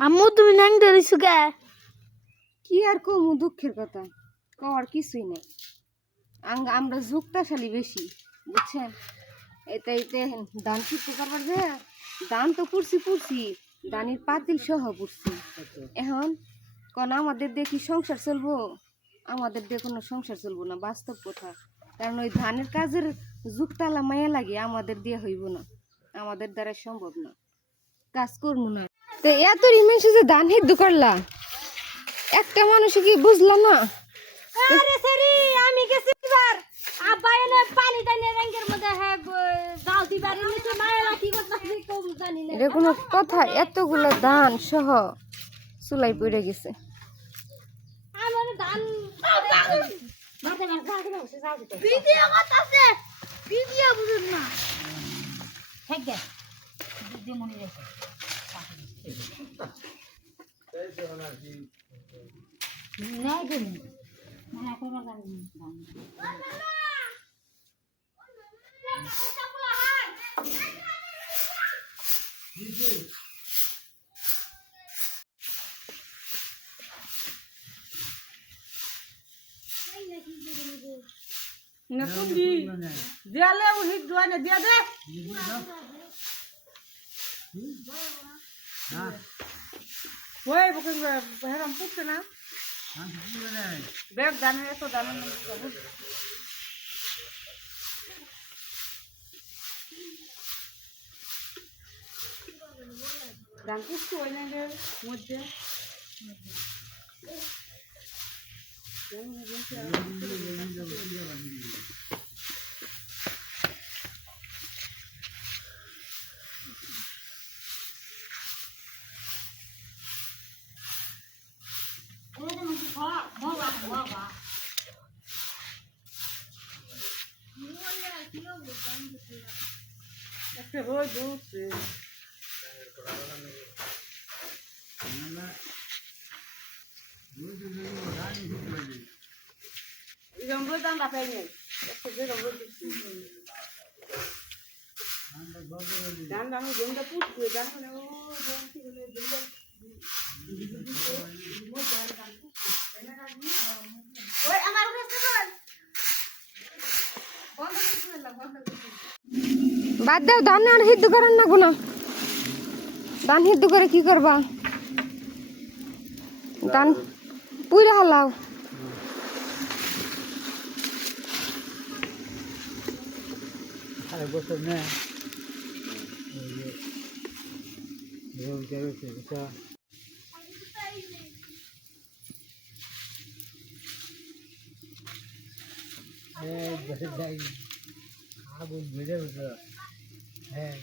আম্মু, তুমি নাং ধরিছো কে? কি আর কমু, দুঃখের কথা। কওয়ার কিছুই নেই। আমরা যুক্তাশালী বেশি, বুঝছেন? এতে এতে ধান ছুটতে পারবার যে, ধান তো পুড়ছি পুড়ছি ধানের পাতিল সহ পুড়ছি এখন কোন আমাদের দেখি সংসার চলবো? আমাদের দিয়ে কোনো সংসার চলবো না, বাস্তব কথা। কারণ ওই ধানের কাজের যুক্তালা মায়া লাগে, আমাদের দিয়ে হইব না। আমাদের দ্বারা সম্ভব না। কাজ করব না। তো এত রিমেন্স যে ধান হিদ্দু করলা। একটা মানুষ কি বুঝলো না? আরে সেরি আমি গেছি এবার। আব্বা এনে পানি রেঙ্গের মধ্যে হ্যাঁ জাল দিবার নিচে মায়েরা কি করতেছে কম জানি না। এটা কোনো কথা এতগুলো ধান সহ চুলাই পড়ে গেছে। আমার মারতে মারতে দিতে। ভিডিও করতেছে। ভিডিও বুঝুন না। ঠিক আছে দিদি মনি রেখে নাই দিন মানে এখন দে। ওই বকে হেরাম পুচ্ছে না? বেগ দানে এত দানে দান পুচ্ছে ওই মধ্যে? একটা রোজ উঠছে এরকম রোজ আমরা পাই নাই একটা যেরকম রোজ ধান ধান জমিটা ও ধান কি বলে জমিটা ওই আমার কাছে বাদ দাও ধান আর হিদ্দু করেন না কোনো ধান হিদ্দু করে কি করবা? ধান পুইরা হালাও। আরেক বছর না। বুঝছ এক বছর যাই। আগুন বেড়ে উঠল হ্যাঁ।